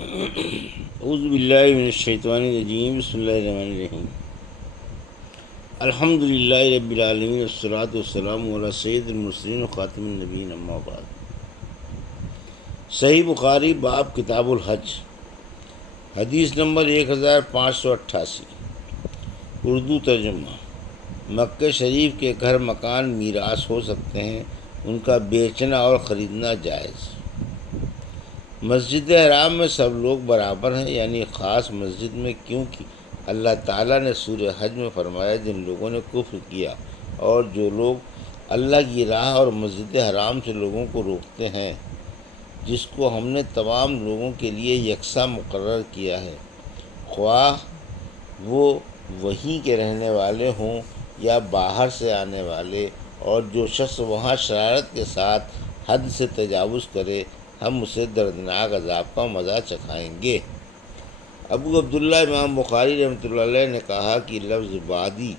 اعوذ باللہ من الشیطان الرجیم، بسم اللہ الرحمن الرحیم۔ الحمد للہ رب العالمین، والصلاۃ والسلام علی سید المرسلین وخاتم النبیین، اما بعد۔ صحیح بخاری باب کتاب الحج، حدیث نمبر 1588، اردو ترجمہ۔ مکہ شریف کے گھر مکان میراث ہو سکتے ہیں، ان کا بیچنا اور خریدنا جائز۔ مسجد حرام میں سب لوگ برابر ہیں، یعنی خاص مسجد میں، کیونکہ اللہ تعالیٰ نے سورہ حج میں فرمایا جن لوگوں نے کفر کیا اور جو لوگ اللہ کی راہ اور مسجد حرام سے لوگوں کو روکتے ہیں، جس کو ہم نے تمام لوگوں کے لیے یکساں مقرر کیا ہے، خواہ وہ وہیں کے رہنے والے ہوں یا باہر سے آنے والے، اور جو شخص وہاں شرارت کے ساتھ حد سے تجاوز کرے ہم اسے دردناک عذاب کا مزہ چکھائیں گے۔ ابو عبداللہ امام بخاری رحمۃ اللہ علیہ نے کہا کہ لفظ بادی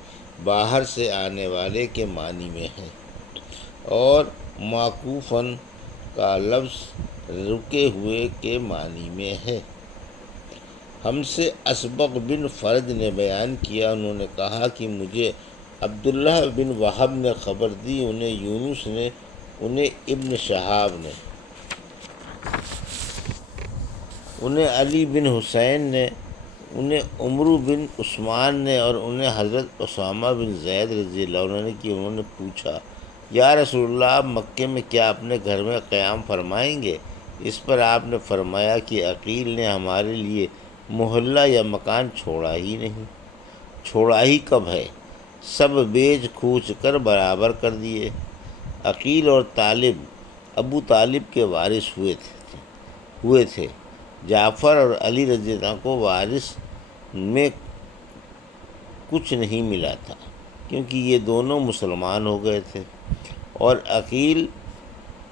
باہر سے آنے والے کے معنی میں ہے، اور معکوفاً کا لفظ رکے ہوئے کے معنی میں ہے۔ ہم سے اسبغ بن فرد نے بیان کیا، انہوں نے کہا کہ مجھے عبداللہ بن وہب نے خبر دی، انہیں یونس نے، انہیں ابن شہاب نے، انہیں علی بن حسین نے، انہیں عمرو بن عثمان نے، اور انہیں حضرت اسامہ بن زید رضی اللہ عنہ نے کہ انہوں نے پوچھا، یا رسول اللہ، آپ مکے میں کیا اپنے گھر میں قیام فرمائیں گے؟ اس پر آپ نے فرمایا کہ عقیل نے ہمارے لیے محلہ یا مکان چھوڑا ہی نہیں۔ چھوڑا ہی کب ہے، سب بیچ کھوچ کر برابر کر دیے۔ عقیل اور طالب ابو طالب کے وارث ہوئے تھے۔ جعفر اور علی رضی اللہ عنہ کو وارث میں کچھ نہیں ملا تھا، کیونکہ یہ دونوں مسلمان ہو گئے تھے، اور عقیل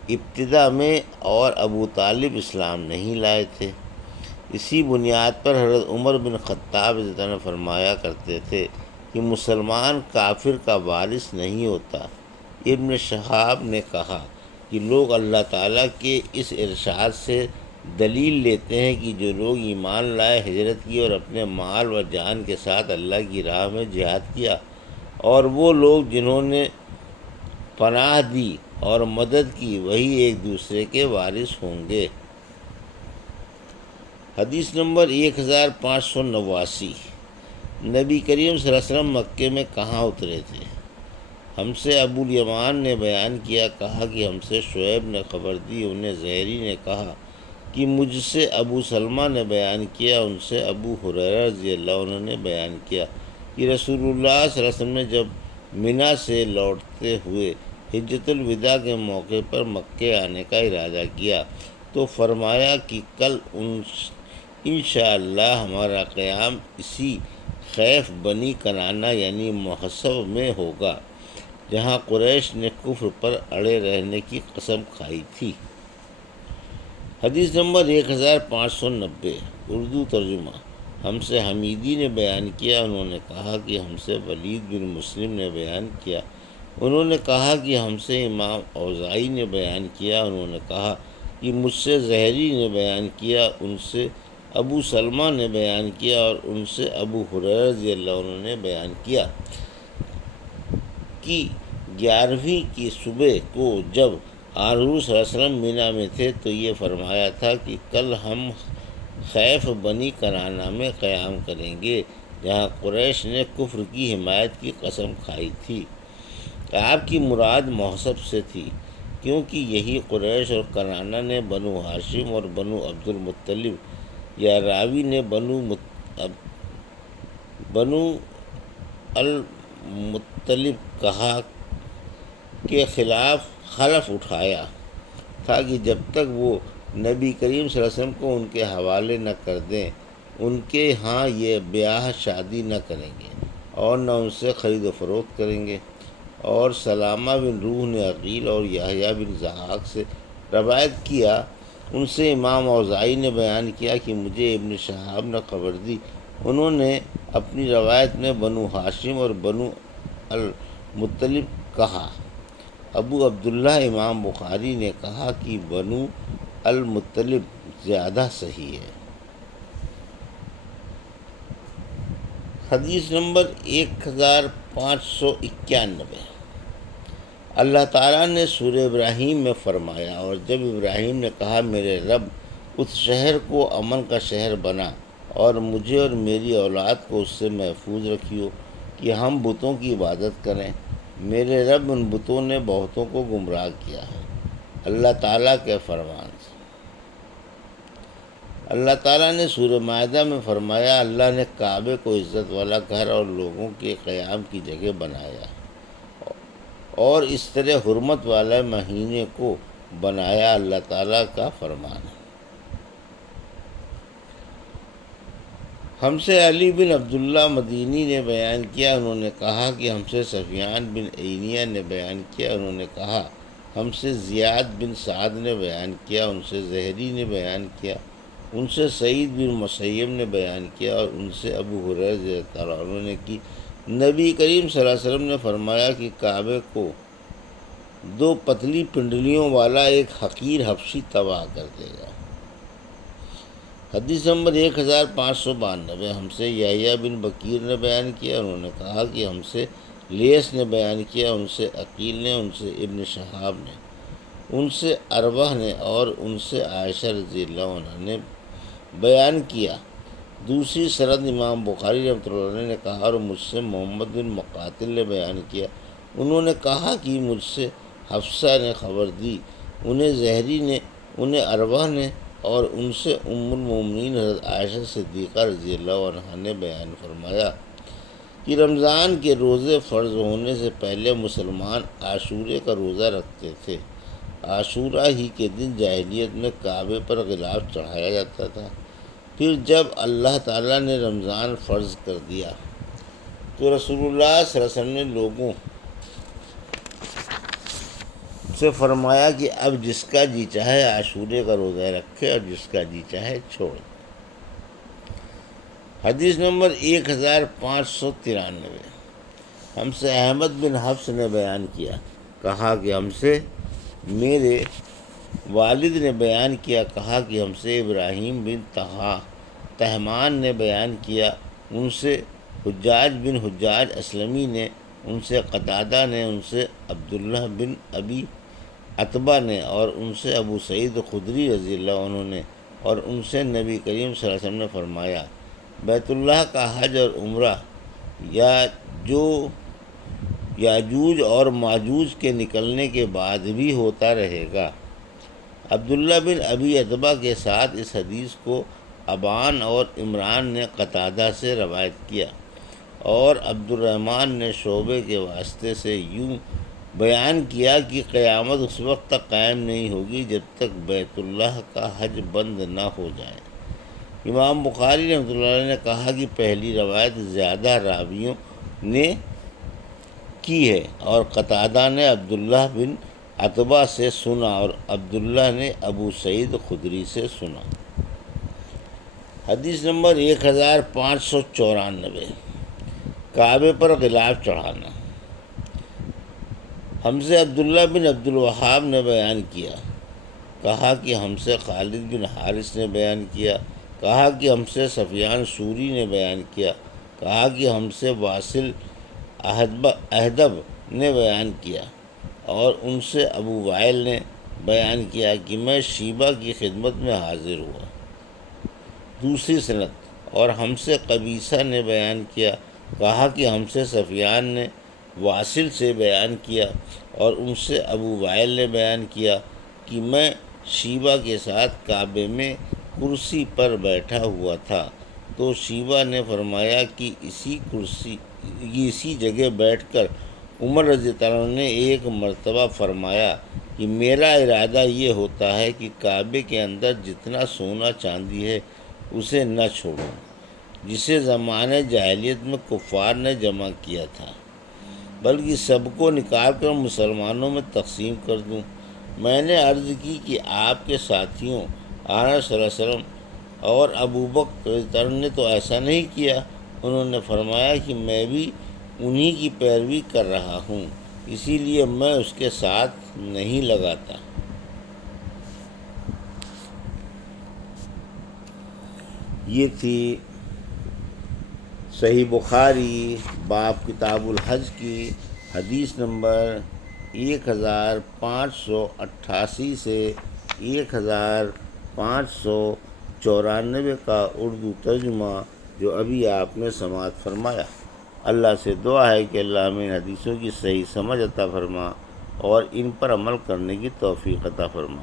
ابتدا میں اور ابو طالب اسلام نہیں لائے تھے۔ اسی بنیاد پر حضرت عمر بن خطاب رضی اللہ عنہ فرمایا کرتے تھے کہ مسلمان کافر کا وارث نہیں ہوتا۔ ابن شہاب نے کہا کہ لوگ اللہ تعالیٰ کے اس ارشاد سے دلیل لیتے ہیں کہ جو لوگ ایمان لائے، ہجرت کی اور اپنے مال و جان کے ساتھ اللہ کی راہ میں جہاد کیا، اور وہ لوگ جنہوں نے پناہ دی اور مدد کی، وہی ایک دوسرے کے وارث ہوں گے۔ حدیث نمبر 1589، نبی کریم صلی اللہ علیہ وسلم مکے میں کہاں اترے تھے؟ ہم سے ابو الیمان نے بیان کیا، کہا کہ ہم سے شعیب نے خبر دی، انہیں زہری نے کہا کہ مجھ سے ابو سلمہ نے بیان کیا، ان سے ابو ہریرہ رضی اللہ عنہ نے بیان کیا کہ رسول اللہ صلی اللہ علیہ وسلم نے جب منا سے لوٹتے ہوئے حجۃ الوداع کے موقع پر مکے آنے کا ارادہ کیا تو فرمایا کہ کل انشاءاللہ ہمارا قیام اسی خیف بنی کنانہ یعنی محصب میں ہوگا، جہاں قریش نے کفر پر اڑے رہنے کی قسم کھائی تھی۔ حدیث نمبر 1590، اردو ترجمہ۔ ہم سے حمیدی نے بیان کیا، انہوں نے کہا کہ ہم سے ولید بن مسلم نے بیان کیا، انہوں نے کہا کہ ہم سے امام اوزاعی نے بیان کیا، انہوں نے کہا کہ مجھ سے زہری نے بیان کیا، ان سے ابو سلمہ نے بیان کیا، اور ان سے ابو ہریرہ رضی اللہ عنہ نے بیان کیا کہ 11ویں کی صبح کو جب حضور صلی اللہ علیہ وسلم مینا میں تھے تو یہ فرمایا تھا کہ کل ہم خیف بنی کنانہ میں قیام کریں گے، جہاں قریش نے کفر کی حمایت کی قسم کھائی تھی۔ آپ کی مراد محسب سے تھی، کیونکہ یہی قریش اور کنانہ نے بنو ہاشم اور بنو عبد المطلب، یا راوی نے بنو المطلب کہا کے خلاف حلف اٹھایا تھا کہ جب تک وہ نبی کریم صلی اللہ علیہ وسلم کو ان کے حوالے نہ کر دیں، ان کے ہاں یہ بیاہ شادی نہ کریں گے اور نہ ان سے خرید و فروخت کریں گے۔ اور سلامہ بن روح نے عقیل اور یحییٰ بن ضحاک سے روایت کیا، ان سے امام اوزاعی نے بیان کیا کہ مجھے ابن شہاب نے خبر دی، انہوں نے اپنی روایت میں بنو ہاشم اور بنو المطلب کہا۔ ابو عبداللہ امام بخاری نے کہا کہ بنو المطلب زیادہ صحیح ہے۔ حدیث نمبر 1591۔ اللہ تعالیٰ نے سورہ ابراہیم میں فرمایا، اور جب ابراہیم نے کہا میرے رب اس شہر کو امن کا شہر بنا اور مجھے اور میری اولاد کو اس سے محفوظ رکھیو کہ ہم بتوں کی عبادت کریں، میرے رب ان بتوں نے بہتوں کو گمراہ کیا ہے۔ اللہ تعالیٰ کے فرمان سے اللہ تعالیٰ نے سورہ مائدہ میں فرمایا، اللہ نے کعبے کو عزت والا گھر اور لوگوں کے قیام کی جگہ بنایا اور اس طرح حرمت والے مہینے کو بنایا۔ اللہ تعالیٰ کا فرمان ہے۔ ہم سے علی بن عبداللہ مدینی نے بیان کیا، انہوں نے کہا کہ ہم سے سفیان بن عینیہ نے بیان کیا، انہوں نے کہا ہم سے زیاد بن سعد نے بیان کیا، ان سے زہری نے بیان کیا، ان سے سعید بن مسیب نے بیان کیا، اور ان سے ابو ہریرہ رضی اللہ تعالیٰ عنہ نے کہ نبی کریم صلی اللہ علیہ وسلم نے فرمایا کہ کعبے کو 2 پتلی پنڈلیوں والا ایک حقیر حبشی تباہ کر دے گا۔ حدیث نمبر 1592۔ ہم سے یحییٰ بن بکیر نے بیان کیا، انہوں نے کہا کہ ہم سے لیث نے بیان کیا، ان سے عقیل نے، ان سے ابن شہاب نے، ان سے عروہ نے، اور ان سے عائشہ رضی اللہ عنہا نے بیان کیا۔ دوسری سند امام بخاری رحمۃ اللہ علیہ نے کہا، اور مجھ سے محمد بن مقاتل نے بیان کیا، انہوں نے کہا کہ مجھ سے حفصہ نے خبر دی، انہیں زہری نے، انہیں عروہ نے، اور ان سے ام المومنین حضرت عائشہ صدیقہ رضی اللہ عنہا نے بیان فرمایا کہ رمضان کے روزے فرض ہونے سے پہلے مسلمان عاشورے کا روزہ رکھتے تھے۔ عاشورہ ہی کے دن جاہلیت میں کعبے پر غلاف چڑھایا جاتا تھا۔ پھر جب اللہ تعالیٰ نے رمضان فرض کر دیا تو رسول اللہ صلی اللہ علیہ وسلم نے لوگوں سے فرمایا کہ اب جس کا جی چاہے عاشورے کا روزہ رکھے اور جس کا جی چاہے چھوڑے۔ حدیث نمبر 1593۔ ہم سے احمد بن حفص نے بیان کیا، کہا کہ ہم سے میرے والد نے بیان کیا، کہا کہ ہم سے ابراہیم بن تہمان نے بیان کیا، ان سے حجاج بن حجاج اسلمی نے، ان سے قتادہ نے، ان سے عبداللہ بن ابی عتبہ نے، اور ان سے ابو سعید خدری رضی اللہ عنہ نے، اور ان سے نبی کریم صلی اللہ علیہ وسلم نے فرمایا، بیت اللہ کا حج اور عمرہ جو یاجوج اور ماجوج کے نکلنے کے بعد بھی ہوتا رہے گا۔ عبداللہ بن ابی عتبہ کے ساتھ اس حدیث کو ابان اور عمران نے قتادہ سے روایت کیا، اور عبد الرحمن نے شعبے کے واسطے سے یوں بیان کیا کہ قیامت اس وقت تک قائم نہیں ہوگی جب تک بیت اللہ کا حج بند نہ ہو جائے۔ امام بخاری رحمۃ اللہ علیہ نے کہا کہ پہلی روایت زیادہ راویوں نے کی ہے، اور قتادہ نے عبداللہ بن عتبہ سے سنا اور عبداللہ نے ابو سعید خدری سے سنا۔ حدیث نمبر 1594۔ کعبے پر غلاف چڑھانا۔ ہم سے عبداللہ بن عبد الوہاب نے بیان کیا، کہا کہ ہم سے خالد بن حارث نے بیان کیا، کہا کہ ہم سے سفیان سوری نے بیان کیا، کہا کہ ہم سے واصل اہدب نے بیان کیا، اور ان سے ابو وائل نے بیان کیا کہ میں شیبہ کی خدمت میں حاضر ہوا۔ دوسری سند، اور ہم سے قبیصہ نے بیان کیا، کہا کہ ہم سے سفیان نے واصل سے بیان کیا، اور ان سے ابو وائل نے بیان کیا کہ میں شیبہ کے ساتھ کعبے میں کرسی پر بیٹھا ہوا تھا، تو شیبہ نے فرمایا کہ اسی جگہ بیٹھ کر عمر رضی اللہ عنہ نے ایک مرتبہ فرمایا کہ میرا ارادہ یہ ہوتا ہے کہ کعبے کے اندر جتنا سونا چاندی ہے اسے نہ چھوڑوں، جسے زمانے جاہلیت میں کفار نے جمع کیا تھا، بلکہ سب کو نکال کر مسلمانوں میں تقسیم کر دوں۔ میں نے عرض کی کہ آپ کے ساتھیوں آقا صلی اللہ علیہ وسلم اور ابو بکر رضی اللہ عنہ نے تو ایسا نہیں کیا۔ انہوں نے فرمایا کہ میں بھی انہی کی پیروی کر رہا ہوں، اسی لیے میں اس کے ساتھ نہیں لگاتا۔ یہ تھی صحیح بخاری باب کتاب الحج کی حدیث نمبر 1588 سے 1594 کا اردو ترجمہ جو ابھی آپ نے سماعت فرمایا۔ اللہ سے دعا ہے کہ اللہ ہمیں ان حدیثوں کی صحیح سمجھ عطا فرما اور ان پر عمل کرنے کی توفیق عطا فرما۔